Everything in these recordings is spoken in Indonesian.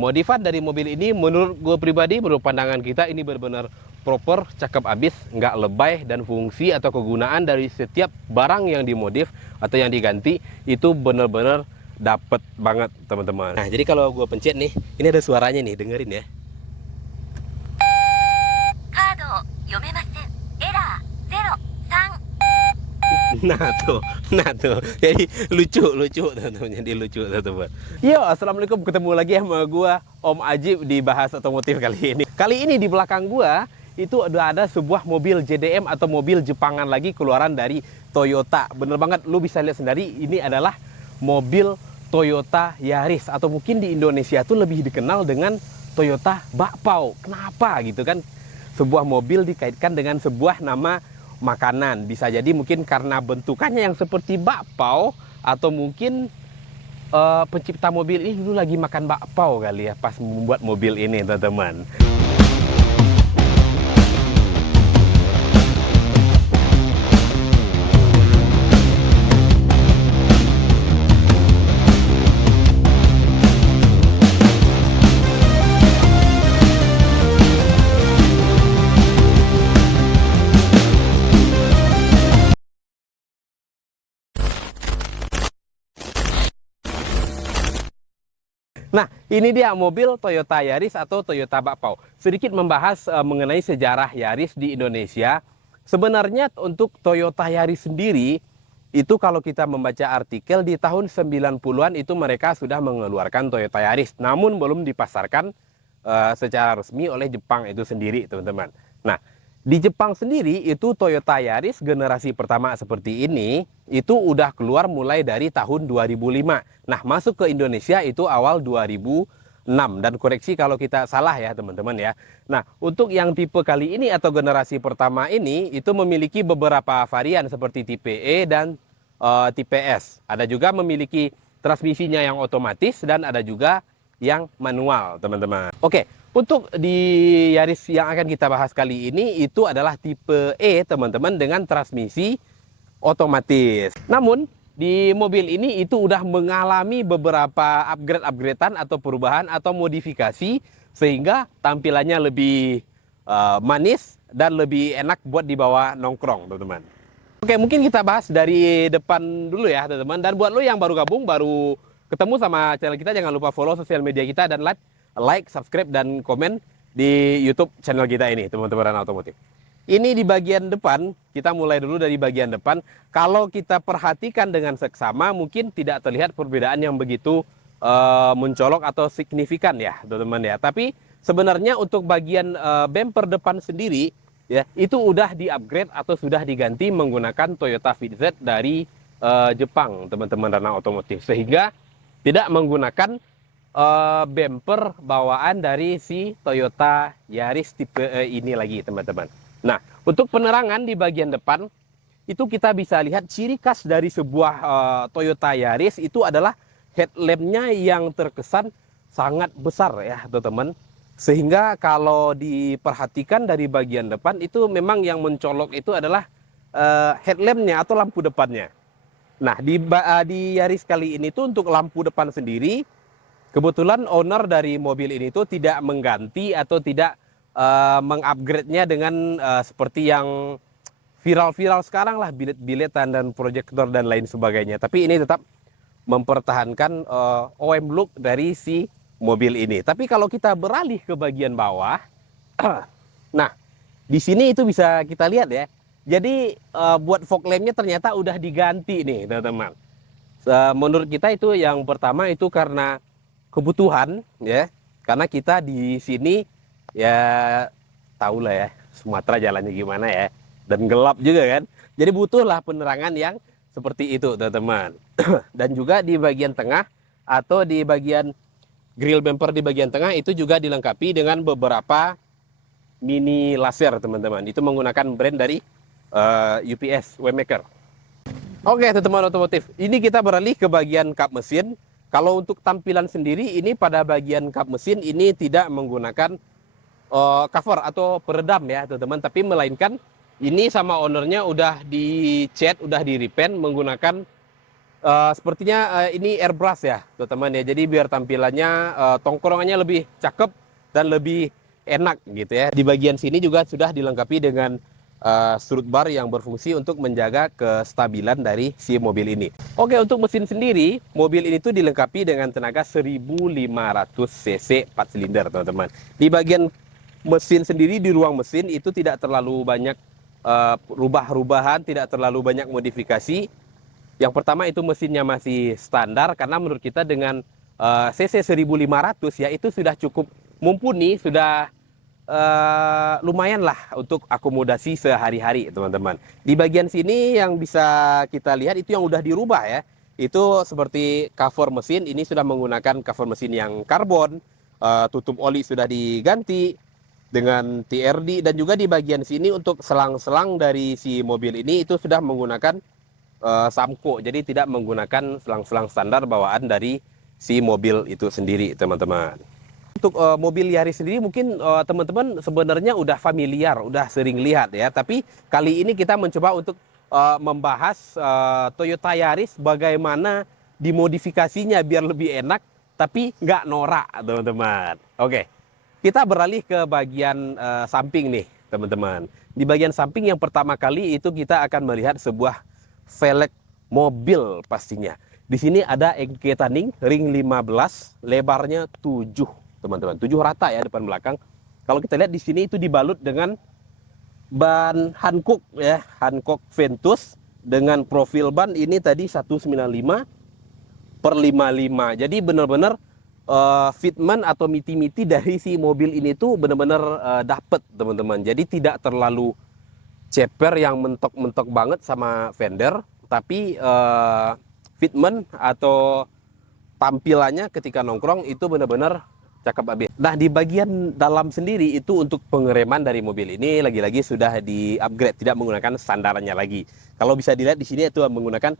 modifan dari mobil ini menurut gue pribadi, menurut pandangan kita, ini benar-benar proper, cakep abis, nggak lebay, dan fungsi atau kegunaan dari setiap barang yang dimodif atau yang diganti itu benar-benar dapet banget teman-teman. Nah jadi kalau gue pencet nih, ini ada suaranya nih, dengerin ya. Nah tuh, jadi lucu teman-teman, jadi lucu teman-teman. Yo, assalamualaikum, ketemu lagi sama gua Om Ajib di Bahas Otomotif kali ini. Kali ini di belakang gua itu ada sebuah mobil JDM atau mobil Jepangan lagi keluaran dari Toyota. Bener banget, lu bisa lihat sendiri, ini adalah mobil Toyota Yaris atau mungkin di Indonesia tuh lebih dikenal dengan Toyota Bakpao. Kenapa gitu kan? Sebuah mobil dikaitkan dengan sebuah nama makanan, bisa jadi mungkin karena bentukannya yang seperti bakpao, atau mungkin pencipta mobil ini dulu lagi makan bakpao kali ya pas membuat mobil ini teman-teman. Nah, ini dia mobil Toyota Yaris atau Toyota Bakpao. Sedikit membahas mengenai sejarah Yaris di Indonesia. Sebenarnya untuk Toyota Yaris sendiri, itu kalau kita membaca artikel di tahun 90-an itu mereka sudah mengeluarkan Toyota Yaris. Namun belum dipasarkan secara resmi oleh Jepang itu sendiri, teman-teman. Nah, di Jepang sendiri itu Toyota Yaris generasi pertama seperti ini itu udah keluar mulai dari tahun 2005. Nah, masuk ke Indonesia itu awal 2006, dan koreksi kalau kita salah ya teman-teman ya. Nah, untuk yang tipe kali ini atau generasi pertama ini itu memiliki beberapa varian seperti tipe E dan tipe S. Ada juga memiliki transmisinya yang otomatis dan ada juga yang manual, teman-teman. Oke. Untuk di Yaris yang akan kita bahas kali ini itu adalah tipe E, teman-teman, dengan transmisi otomatis. Namun di mobil ini itu udah mengalami beberapa upgrade-upgradean atau perubahan atau modifikasi sehingga tampilannya lebih manis dan lebih enak buat dibawa nongkrong, teman-teman. Oke, mungkin kita bahas dari depan dulu ya, teman-teman. Dan buat lo yang baru gabung, baru ketemu sama channel kita, jangan lupa follow sosial media kita dan like, subscribe, dan komen di YouTube channel kita ini, teman-teman Ranah Otomotif. Ini di bagian depan, kita mulai dulu dari bagian depan. Kalau kita perhatikan dengan seksama, mungkin tidak terlihat perbedaan yang begitu mencolok atau signifikan ya, teman-teman ya. Tapi sebenarnya untuk bagian bumper depan sendiri, ya itu udah di-upgrade atau sudah diganti menggunakan Toyota VZ dari Jepang, teman-teman Ranah Otomotif. Sehingga tidak menggunakan bumper bawaan dari si Toyota Yaris tipe E ini lagi, teman-teman. Nah, untuk penerangan di bagian depan itu kita bisa lihat ciri khas dari sebuah Toyota Yaris itu adalah headlampnya yang terkesan sangat besar ya, teman-teman. Sehingga kalau diperhatikan dari bagian depan itu memang yang mencolok itu adalah headlampnya atau lampu depannya. Nah, di Yaris kali ini tuh untuk lampu depan sendiri, kebetulan owner dari mobil ini tuh tidak mengganti atau tidak mengupgrade-nya dengan seperti yang viral-viral sekarang lah, bilet-biletan dan proyektor dan lain sebagainya. Tapi ini tetap mempertahankan OM look dari si mobil ini. Tapi kalau kita beralih ke bagian bawah, nah di sini itu bisa kita lihat ya. Jadi buat fog lamp-nya ternyata udah diganti nih, teman-teman. Menurut kita itu yang pertama itu karena kebutuhan ya, karena kita di sini ya tahu lah ya Sumatera jalannya gimana ya, dan gelap juga kan, jadi butuhlah penerangan yang seperti itu, teman-teman. Dan juga di bagian tengah atau di bagian grill bumper di bagian tengah itu juga dilengkapi dengan beberapa mini laser, teman-teman. Itu menggunakan brand dari UPS Waymaker. Oke, teman-teman otomotif, ini kita beralih ke bagian kap mesin. Kalau untuk tampilan sendiri, ini pada bagian kap mesin ini tidak menggunakan cover atau peredam ya, teman-teman. Tapi melainkan ini sama ownernya udah dicat, udah di repaint menggunakan Sepertinya ini airbrush ya teman-teman ya. Jadi biar tampilannya tongkrongannya lebih cakep dan lebih enak gitu ya. Di bagian sini juga sudah dilengkapi dengan strut bar yang berfungsi untuk menjaga kestabilan dari si mobil ini. Oke, untuk mesin sendiri, mobil ini tuh dilengkapi dengan tenaga 1500 cc 4 silinder teman-teman. Di bagian mesin sendiri, di ruang mesin itu tidak terlalu banyak rubah-rubahan, tidak terlalu banyak modifikasi. Yang pertama itu mesinnya masih standar, karena menurut kita dengan cc 1500 ya itu sudah cukup mumpuni, sudah lumayan lah untuk akomodasi sehari-hari teman-teman. Di bagian sini yang bisa kita lihat itu yang udah dirubah ya. Itu seperti cover mesin, ini sudah menggunakan cover mesin yang karbon, tutup oli sudah diganti dengan TRD, dan juga di bagian sini untuk selang-selang dari si mobil ini itu sudah menggunakan Samco, jadi tidak menggunakan selang-selang standar bawaan dari si mobil itu sendiri teman-teman. Untuk mobil Yaris sendiri mungkin teman-teman sebenarnya udah familiar, udah sering lihat ya, tapi kali ini kita mencoba untuk membahas Toyota Yaris bagaimana dimodifikasinya biar lebih enak tapi nggak norak teman-teman. Oke, kita beralih ke bagian samping nih teman-teman. Di bagian samping yang pertama kali itu kita akan melihat sebuah velg mobil pastinya. Di sini ada engketanning ring 15, lebarnya 7, teman-teman. 7 rata ya depan belakang. Kalau kita lihat di sini itu dibalut dengan ban Hankook ya, Hankook Ventus dengan profil ban ini tadi 195/55. Jadi benar-benar fitment atau miti-miti dari si mobil ini tuh benar-benar dapet teman-teman. Jadi tidak terlalu ceper yang mentok-mentok banget sama fender, tapi fitment atau tampilannya ketika nongkrong itu benar-benar cakep abis. Nah, di bagian dalam sendiri itu untuk pengereman dari mobil ini lagi-lagi sudah di-upgrade, tidak menggunakan standarnya lagi. Kalau bisa dilihat di sini itu menggunakan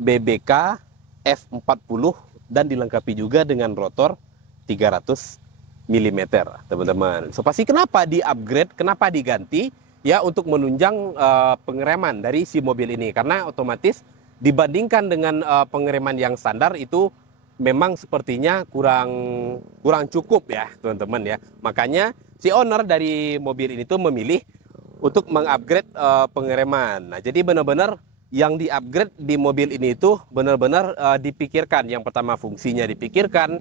BBK F40 dan dilengkapi juga dengan rotor 300 mm, teman-teman. So pasti kenapa di-upgrade, kenapa diganti? Ya, untuk menunjang pengereman dari si mobil ini, karena otomatis dibandingkan dengan pengereman yang standar itu memang sepertinya kurang cukup ya teman-teman ya. Makanya si owner dari mobil ini tuh memilih untuk mengupgrade pengereman. Nah, jadi benar-benar yang di-upgrade di mobil ini tuh benar-benar dipikirkan. Yang pertama fungsinya dipikirkan,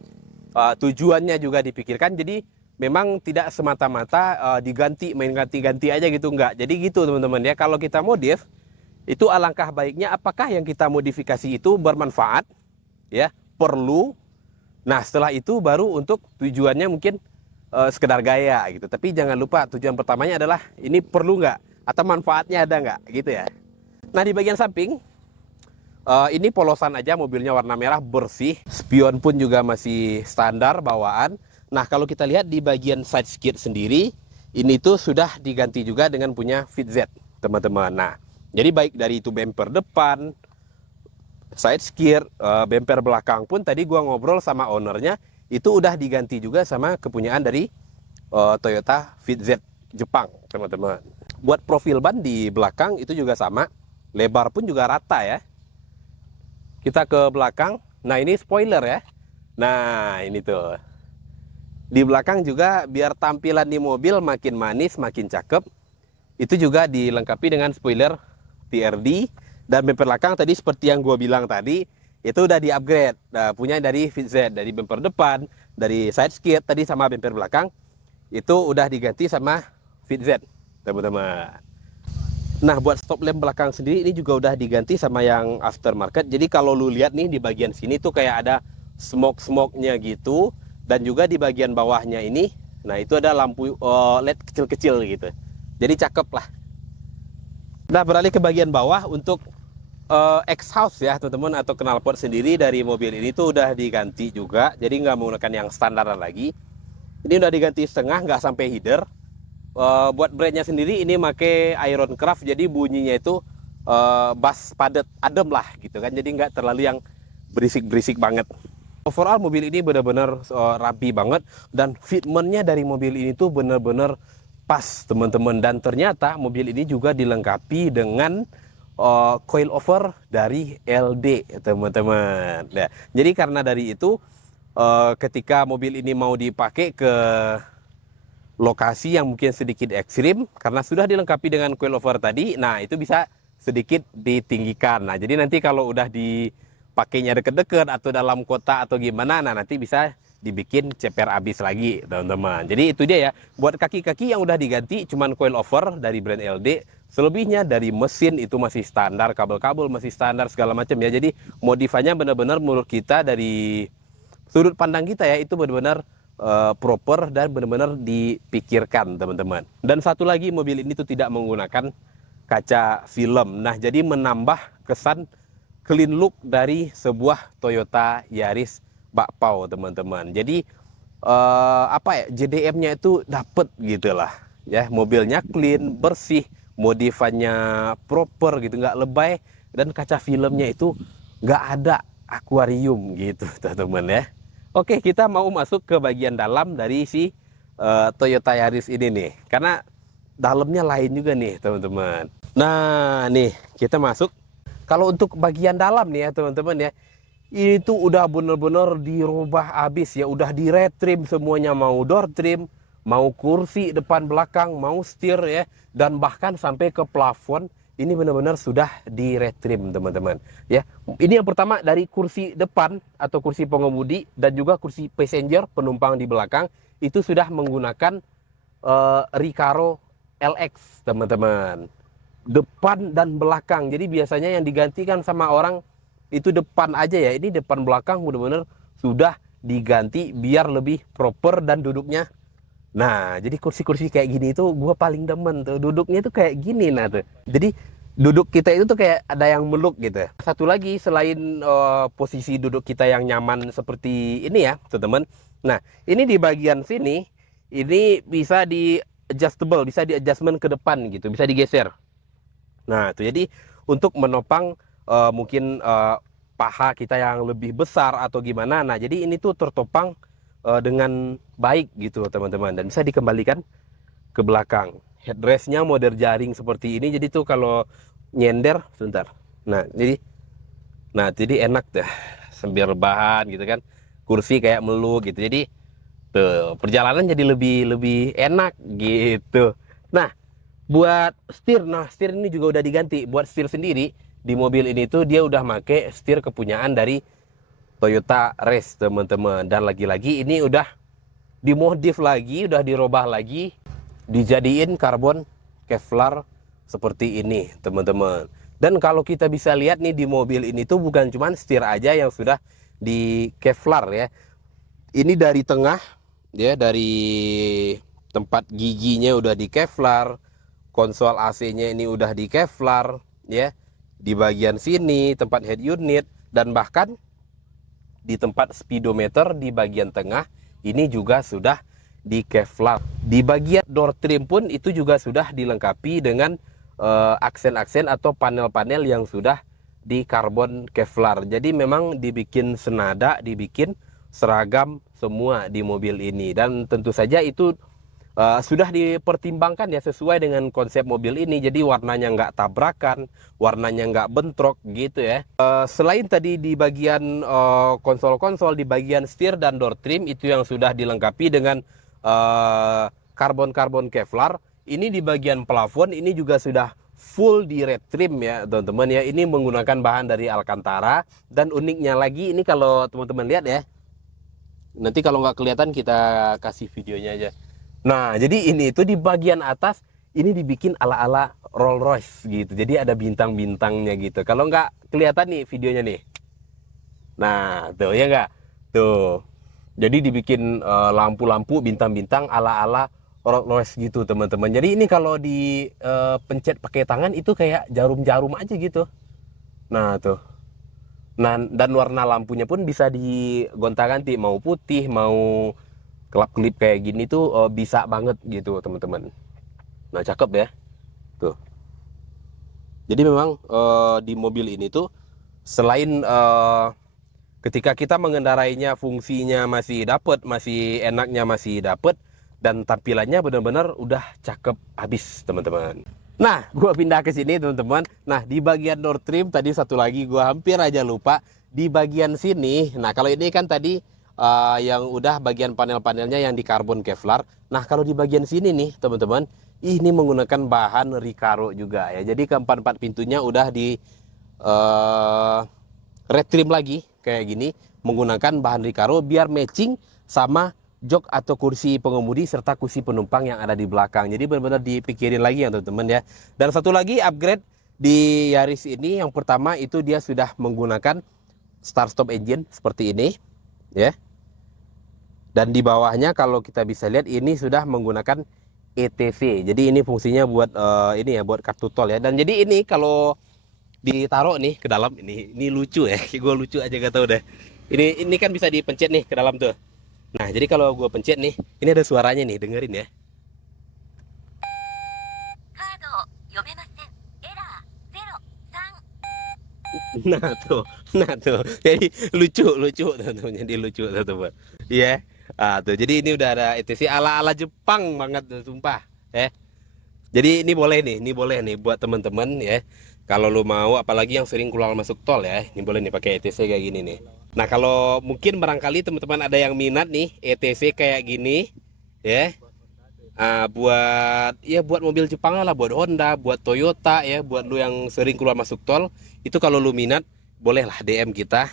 tujuannya juga dipikirkan. Jadi memang tidak semata-mata diganti, main ganti-ganti aja gitu, enggak. Jadi gitu teman-teman ya, kalau kita modif itu alangkah baiknya apakah yang kita modifikasi itu bermanfaat ya, perlu. Nah, setelah itu baru untuk tujuannya mungkin sekedar gaya gitu. Tapi jangan lupa tujuan pertamanya adalah ini perlu nggak atau manfaatnya ada nggak gitu ya. Nah, di bagian samping ini polosan aja, mobilnya warna merah bersih, spion pun juga masih standar bawaan. Nah, kalau kita lihat di bagian side skid sendiri, ini tuh sudah diganti juga dengan punya FitZ, teman-teman. Nah, jadi baik dari itu bumper depan, side skid, bumper belakang pun tadi gua ngobrol sama ownernya, itu udah diganti juga sama kepunyaan dari Toyota FitZ Jepang, teman-teman. Buat profil ban di belakang itu juga sama, lebar pun juga rata ya. Kita ke belakang, nah ini spoiler ya. Nah, ini tuh. Di belakang juga biar tampilan di mobil makin manis, makin cakep. Itu juga dilengkapi dengan spoiler TRD. Dan bumper belakang tadi seperti yang gue bilang tadi, itu udah di-upgrade. Nah, punya dari FitZ, dari bumper depan, dari side skid tadi sama bumper belakang. Itu udah diganti sama FitZ, teman-teman. Nah, buat stop lamp belakang sendiri ini juga udah diganti sama yang aftermarket. Jadi kalau lu lihat nih di bagian sini tuh kayak ada smoke-smoke-nya gitu. Dan juga di bagian bawahnya ini, nah itu ada lampu LED kecil-kecil gitu. Jadi cakep lah. Nah, beralih ke bagian bawah untuk exhaust ya teman-teman, atau knalpot sendiri dari mobil ini tuh udah diganti juga. Jadi nggak menggunakan yang standar lagi. Ini udah diganti setengah, nggak sampai header. Buat brandnya sendiri ini pakai Ironcraft, jadi bunyinya itu bass padat, adem lah gitu kan. Jadi nggak terlalu yang berisik-berisik banget. Overall mobil ini benar-benar rapi banget, dan fitmentnya dari mobil ini tuh benar-benar pas teman-teman. Dan ternyata mobil ini juga dilengkapi dengan coil over dari LD, teman-teman. Nah, jadi karena dari itu ketika mobil ini mau dipakai ke lokasi yang mungkin sedikit ekstrim, karena sudah dilengkapi dengan coilover tadi, nah itu bisa sedikit ditinggikan. Nah, jadi nanti kalau udah dipakainya deket-deket atau dalam kota atau gimana, nah nanti bisa dibikin ceper abis lagi, teman-teman. Jadi itu dia ya, buat kaki-kaki yang udah diganti cuman coilover dari brand LD, selebihnya dari mesin itu masih standar, kabel-kabel masih standar segala macam ya. Jadi modifannya benar-benar menurut kita dari sudut pandang kita ya, itu benar-benar proper dan benar-benar dipikirkan, teman-teman. Dan satu lagi, mobil ini tuh tidak menggunakan kaca film. Nah, jadi menambah kesan clean look dari sebuah Toyota Yaris bakpao, teman-teman. Jadi apa ya, JDM-nya itu dapet gitulah ya, mobilnya clean, bersih, modifannya proper gitu, nggak lebay, dan kaca filmnya itu nggak ada akuarium gitu, teman-teman ya. Oke, kita mau masuk ke bagian dalam dari si Toyota Yaris ini nih, karena dalamnya lain juga nih, teman-teman. Nah, nih kita masuk. Kalau untuk bagian dalam nih ya, teman-teman ya, ini tuh udah bener-bener dirubah abis ya, udah di-retrim semuanya, mau door trim, mau kursi depan belakang, mau setir ya, dan bahkan sampai ke plafon. Ini benar-benar sudah di-retrim, teman-teman ya. Ini yang pertama dari kursi depan atau kursi pengemudi, dan juga kursi passenger penumpang di belakang itu sudah menggunakan Recaro LX, teman-teman. Depan dan belakang. Jadi biasanya yang digantikan sama orang itu depan aja ya. Ini depan belakang benar-benar sudah diganti biar lebih proper dan duduknya. Nah, jadi kursi-kursi kayak gini itu gue paling demen tuh. Duduknya tuh kayak gini, nah tuh. Jadi duduk kita itu tuh kayak ada yang meluk gitu. Satu lagi selain posisi duduk kita yang nyaman seperti ini ya, teman-teman. Nah, ini di bagian sini, ini bisa di adjustable, bisa di adjustment ke depan gitu, bisa digeser. Nah, tuh jadi untuk menopang mungkin paha kita yang lebih besar atau gimana. Nah, jadi ini tuh tertopang dengan baik gitu, teman-teman, dan bisa dikembalikan ke belakang. Headrestnya model jaring seperti ini, jadi tuh kalau nyender sebentar. Nah, jadi enak deh sambil rebahan gitu kan. Kursi kayak meluk gitu. Jadi tuh perjalanan jadi lebih enak gitu. Nah, buat setir, nah setir ini juga udah diganti. Buat setir sendiri di mobil ini tuh dia udah make setir kepunyaan dari Toyota Race, teman-teman. Dan lagi-lagi ini udah dimodif lagi, udah dirubah lagi, dijadiin karbon Kevlar seperti ini, teman-teman. Dan kalau kita bisa lihat nih di mobil ini tuh bukan cuman setir aja yang sudah di Kevlar ya. Ini dari tengah ya, dari tempat giginya udah di Kevlar, konsol AC-nya ini udah di Kevlar ya. Di bagian sini tempat head unit, dan bahkan di tempat speedometer di bagian tengah ini juga sudah di Kevlar. Di bagian door trim pun itu juga sudah dilengkapi dengan aksen-aksen atau panel-panel yang sudah di karbon Kevlar. Jadi memang dibikin senada, dibikin seragam semua di mobil ini, dan tentu saja itu sudah dipertimbangkan ya sesuai dengan konsep mobil ini. Jadi warnanya nggak tabrakan, warnanya nggak bentrok gitu ya. Selain tadi di bagian konsol-konsol, di bagian setir dan door trim itu yang sudah dilengkapi dengan karbon Kevlar. Ini di bagian plafon ini juga sudah full di red trim ya, teman-teman ya. Ini menggunakan bahan dari Alcantara, dan uniknya lagi ini kalau teman-teman lihat ya. Nanti kalau nggak kelihatan kita kasih videonya aja. Nah, jadi ini itu di bagian atas ini dibikin ala-ala Rolls Royce gitu. Jadi ada bintang-bintangnya gitu. Kalau nggak kelihatan nih videonya nih. Nah, tuh ya nggak? Tuh. Jadi dibikin lampu-lampu bintang-bintang ala-ala Rolls Royce gitu, teman-teman. Jadi ini kalau di pencet pakai tangan itu kayak jarum-jarum aja gitu. Nah, tuh. Nah, dan warna lampunya pun bisa digonta-ganti, mau putih, mau kelap-kelip kayak gini tuh bisa banget gitu, teman-teman. Nah, cakep ya. Tuh. Jadi memang di mobil ini tuh selain ketika kita mengendarainya fungsinya masih dapet, masih enaknya masih dapet, dan tampilannya benar-benar udah cakep habis, teman-teman. Nah, gua pindah ke sini teman-teman. Nah, di bagian door trim tadi satu lagi gua hampir aja lupa. Di bagian sini, nah kalau ini kan tadi yang udah bagian panel-panelnya yang di karbon Kevlar. Nah, kalau di bagian sini nih teman-teman, ini menggunakan bahan Recaro juga ya. Jadi keempat-empat pintunya udah di red trim lagi kayak gini, menggunakan bahan Recaro biar matching sama jok atau kursi pengemudi serta kursi penumpang yang ada di belakang. Jadi benar-benar dipikirin lagi ya teman-teman ya. Dan satu lagi upgrade di Yaris ini, yang pertama itu dia sudah menggunakan start stop engine seperti ini ya. Dan di bawahnya kalau kita bisa lihat ini sudah menggunakan ETC. Jadi ini fungsinya buat ini ya, buat kartu tol ya. Dan jadi ini kalau ditaruh nih ke dalam, ini lucu ya. Gue lucu aja gak tau deh. Ini kan bisa dipencet nih ke dalam tuh. Nah, jadi kalau gue pencet nih, ini ada suaranya nih, dengerin ya. Nah tuh, jadi lucu teman-teman, jadi lucu teman-teman. Iya, tuh, jadi ini udah ada ETC ala Jepang banget, sumpah. Jadi ini boleh nih buat teman-teman ya. Kalau lu mau, apalagi yang sering keluar masuk tol ya, ini boleh nih pakai ETC kayak gini nih. Nah, kalau mungkin barangkali teman-teman ada yang minat nih ETC kayak gini ya. Buat mobil Jepang lah, buat Honda, buat Toyota ya, buat lu yang sering keluar masuk tol, itu kalau lu minat bolehlah DM kita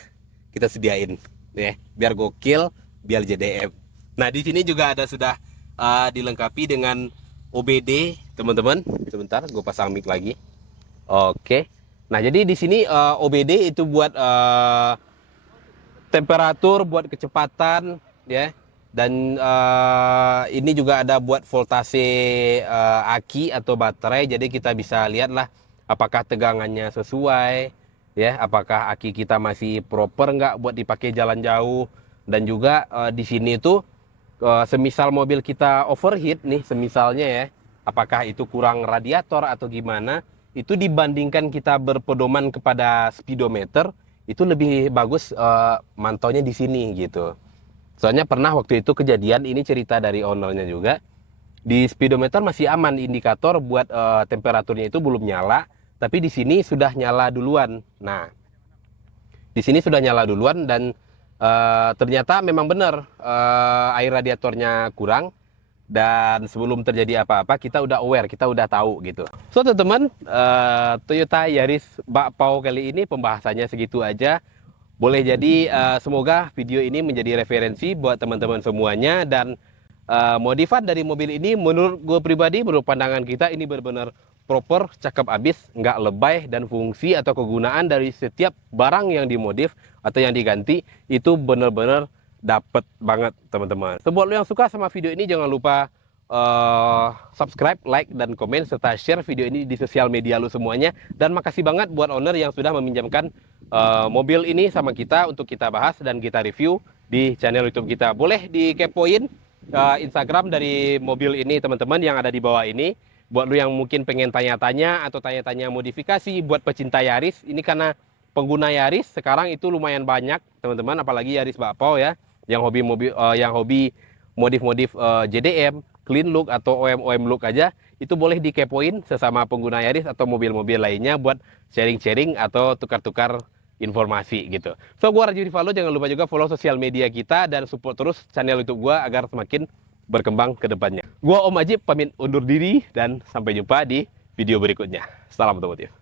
sediain ya, biar gokil, biar JDM. Nah, di sini juga ada sudah dilengkapi dengan OBD teman-teman. Sebentar, gue pasang mic lagi. Oke. Nah, jadi di sini OBD itu buat temperatur, buat kecepatan ya. Dan ini juga ada buat voltase aki atau baterai. Jadi kita bisa lihatlah apakah tegangannya sesuai ya, apakah aki kita masih proper nggak buat dipakai jalan jauh. Dan juga di sini tuh semisal mobil kita overheat nih, semisalnya ya, apakah itu kurang radiator atau gimana, itu dibandingkan kita berpedoman kepada speedometer, itu lebih bagus mantaunya di sini gitu. Soalnya pernah waktu itu kejadian, ini cerita dari ownernya juga, di speedometer masih aman, indikator buat temperaturnya itu belum nyala, tapi di sini sudah nyala duluan. Nah, di sini sudah nyala duluan dan ternyata memang benar air radiatornya kurang. Dan sebelum terjadi apa-apa kita udah aware, kita udah tahu gitu. So teman-teman, Toyota Yaris Bakpao kali ini pembahasannya segitu aja. Boleh jadi semoga video ini menjadi referensi buat teman-teman semuanya. Dan modifan dari mobil ini menurut gue pribadi, menurut pandangan kita, ini benar-benar proper, cakep abis, nggak lebay. Dan fungsi atau kegunaan dari setiap barang yang dimodif atau yang diganti itu benar-benar dapet banget teman-teman. So, buat lo yang suka sama video ini, jangan lupa subscribe, like, dan komen, serta share video ini di sosial media lo semuanya. Dan makasih banget buat owner yang sudah meminjamkan mobil ini sama kita untuk kita bahas dan kita review di channel YouTube kita. Boleh dikepoin Instagram dari mobil ini teman-teman yang ada di bawah ini. Buat lo yang mungkin pengen tanya-tanya atau tanya-tanya modifikasi, buat pecinta Yaris, ini karena pengguna Yaris sekarang itu lumayan banyak teman-teman, apalagi Yaris Bakpao ya, yang hobi mobil, yang hobi modif-modif JDM, clean look atau OM look aja, itu boleh dikepoin sesama pengguna Yaris atau mobil-mobil lainnya buat sharing-sharing atau tukar-tukar informasi gitu. So, gua Raju Rivalo, jangan lupa juga follow sosial media kita dan support terus channel YouTube gua agar semakin berkembang ke depannya. Gua Om Ajib pamit undur diri dan sampai jumpa di video berikutnya. Salam otomotif.